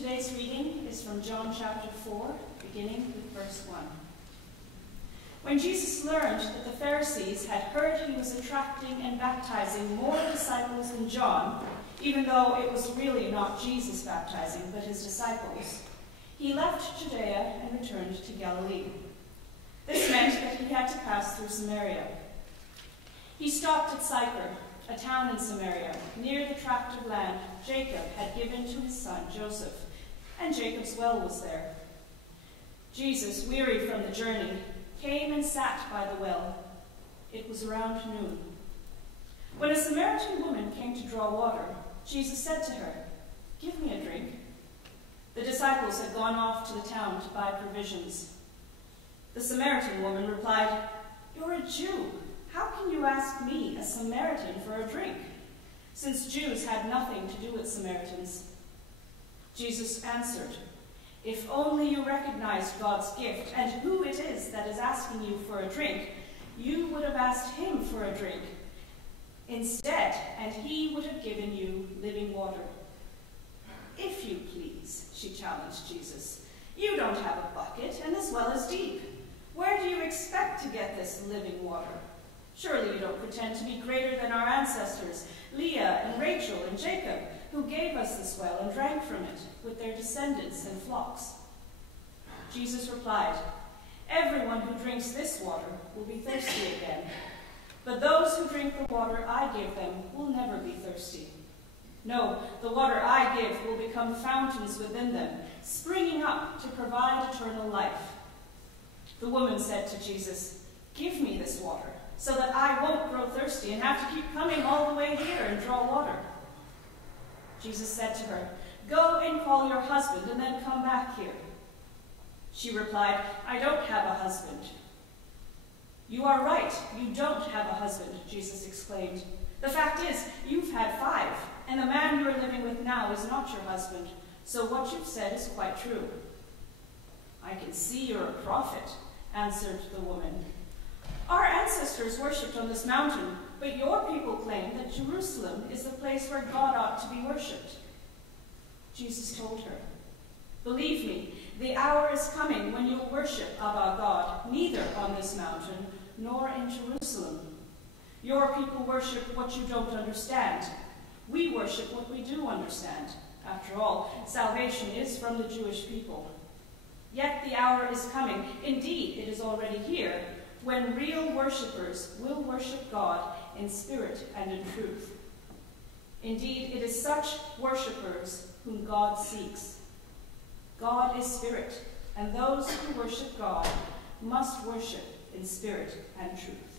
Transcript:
Today's reading is from John chapter 4, beginning with verse 1. When Jesus learned that the Pharisees had heard he was attracting and baptizing more disciples than John, even though it was really not Jesus baptizing, but his disciples, he left Judea and returned to Galilee. This meant that he had to pass through Samaria. He stopped at Sychar, a town in Samaria, near the tract of land Jacob had given to his son Joseph, and Jacob's well was there. Jesus, weary from the journey, came and sat by the well. It was around noon. When a Samaritan woman came to draw water, Jesus said to her, "Give me a drink." The disciples had gone off to the town to buy provisions. The Samaritan woman replied, "You're a Jew. How can you ask me, a Samaritan, for a drink?" Since Jews had nothing to do with Samaritans. Jesus answered, "If only you recognized God's gift and who it is that is asking you for a drink, you would have asked him for a drink instead, and he would have given you living water." "If you please," she challenged Jesus, "you don't have a bucket, and this well is deep. Where do you expect to get this living water? Surely you don't pretend to be greater than our ancestors, Leah and Rachel and Jacob, who gave us this well and drank from it with their descendants and flocks." Jesus replied, "Everyone who drinks this water will be thirsty again. But those who drink the water I give them will never be thirsty. No, the water I give will become fountains within them, springing up to provide eternal life." The woman said to Jesus, "Give me this water, so that I won't grow thirsty and have to keep coming all the way here and draw water." Jesus said to her, "Go and call your husband and then come back here." She replied, "I don't have a husband." "You are right, you don't have a husband," Jesus exclaimed. "The fact is, you've had 5, and the man you are living with now is not your husband, so what you've said is quite true." "I can see you're a prophet," answered the woman. "Our ancestors worshipped on this mountain, but your people claim that Jerusalem is the place where God ought to be worshipped." Jesus told her, "Believe me, the hour is coming when you'll worship our God, neither on this mountain nor in Jerusalem. Your people worship what you don't understand. We worship what we do understand. After all, salvation is from the Jewish people. Yet the hour is coming, indeed it is already here, when real worshippers will worship God in spirit and in truth. Indeed, it is such worshippers whom God seeks. God is spirit, and those who worship God must worship in spirit and truth."